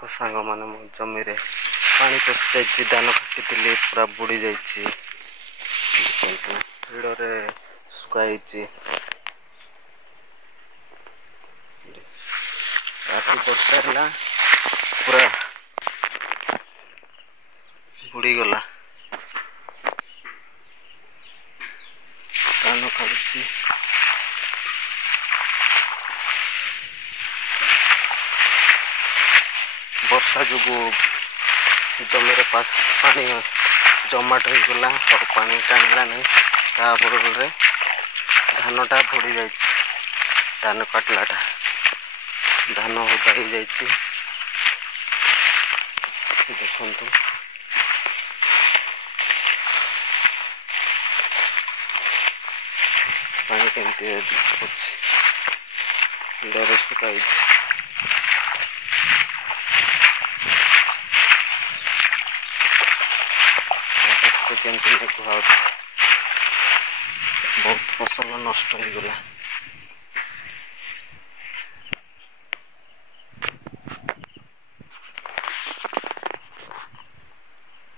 देखो सांग मैंने मो जमी रे पानी पशि जाइए धान काटी पूरा बुड़ी जाइए हिड़े सुखाई राति वर्षा है पूरा बुड़ी गला धान काटुची वर्षा जो जमी पास पानी जमाट हो गला और पानी टाणिला नहीं तापर धानटा बुड़ी जा धान काटलाटा धान ओदा हो जा देखु पानी केमती डर सुखाई केमती बहुत फसल नष्ट हो गला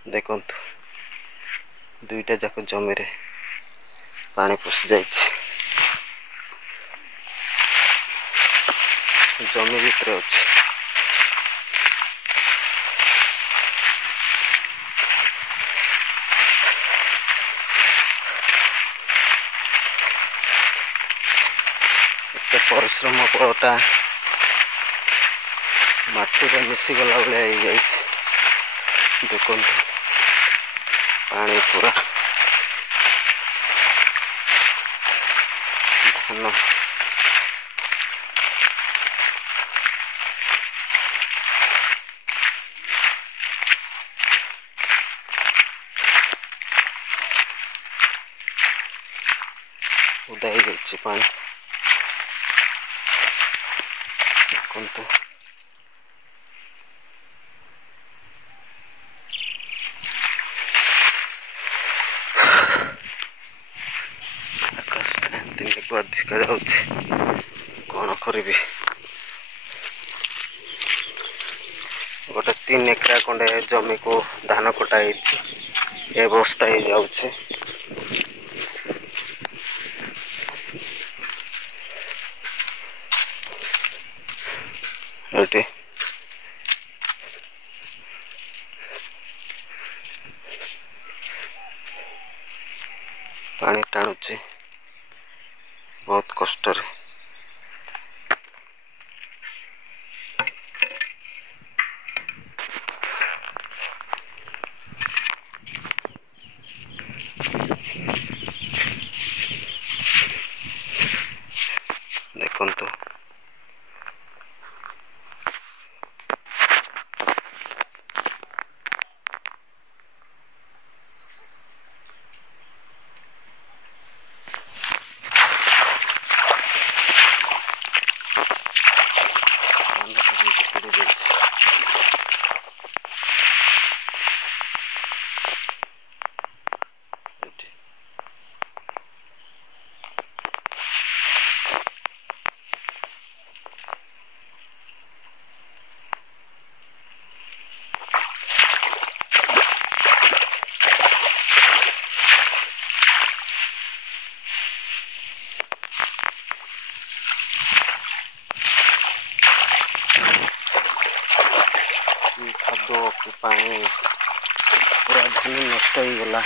देखु दुईटा जाक जमी रे पानी पशि जा जमी भितर अच्छे परिश्रम फलटा मटी मिशीगला भाई देखु पानी पूरा धान उदा हो पानी देखु दिखा कौन करी गोटे 3 एकरा खंडे जमी को धान कटा ये बस्ता ही जाऊे पानी टाणुचे बहुत कष्ट रे देखु खाद पानी पूरा धान नष्ट हो गला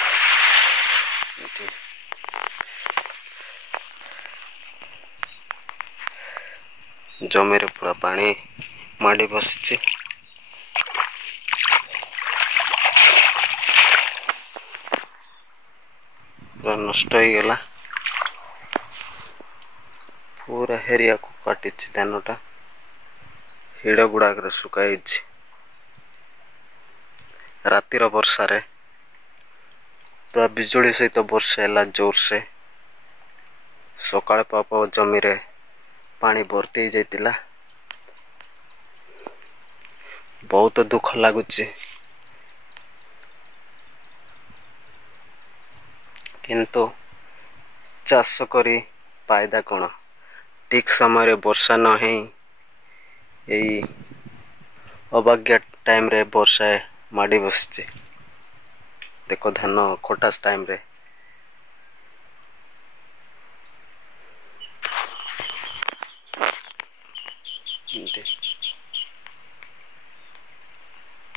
जमी रे पूरा पानी माड़ी बसची पूरा नष्ट हो गला पूरा हेरिया को काटी धानटा हिड़ गुड़ाक सुखाई रातिर वर्षा रे पूरा बिजुली सहित वर्षा है जोर से सकाळ पाप जमी रे पानी भर्ती जाइतिला बहुत दुख लगुच किंतु चाष करी फायदा कौन ठीक समय वर्षा न यही अभाग्य टाइम रे वर्षा माड़ी बसचे देखो धान खटास टाइम रे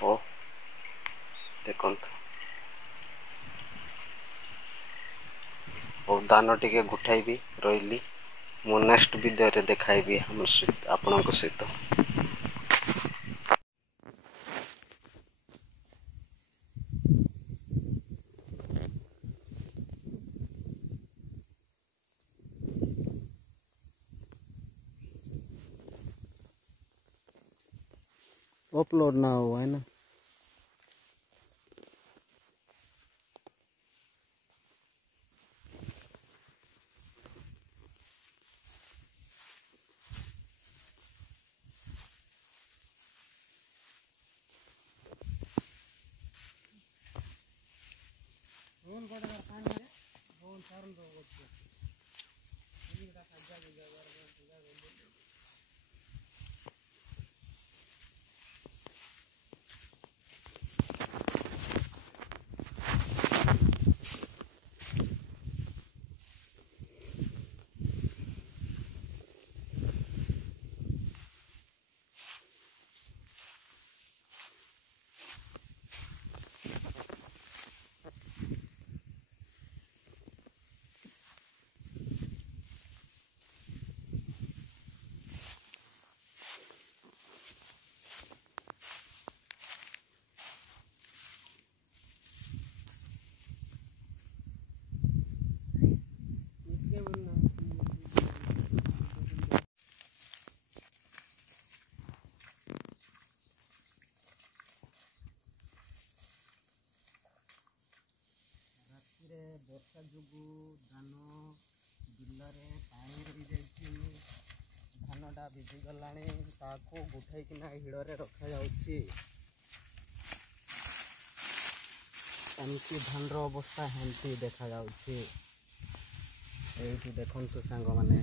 ओ देखो और दान टिके गुठाइबी रही मु नेक्स्ट वीडियो रे देखाइबी हम आपनक सहित अपलोड ना हुआ है ना वर्षा जोगु धान बिल पानी रही जाइए धानटा भिजी गला गुठाई हिड़े रखा एमती धान अवस्था हेमती देखा ये देखु सांग मैंने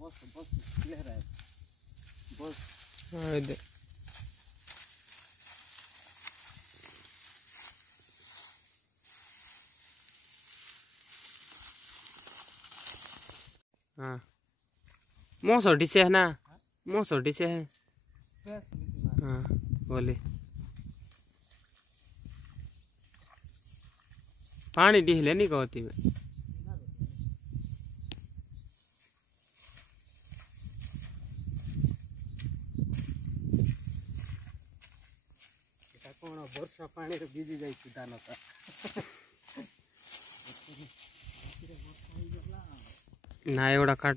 बस बस क्लियर है बस हाँ मौसोटी से है ना मौसोटी से है हाँ बोले पानी डिहले नहीं कहती में कौन वर्षा पानी रे भिजी जाई दानता ना एवढा काटू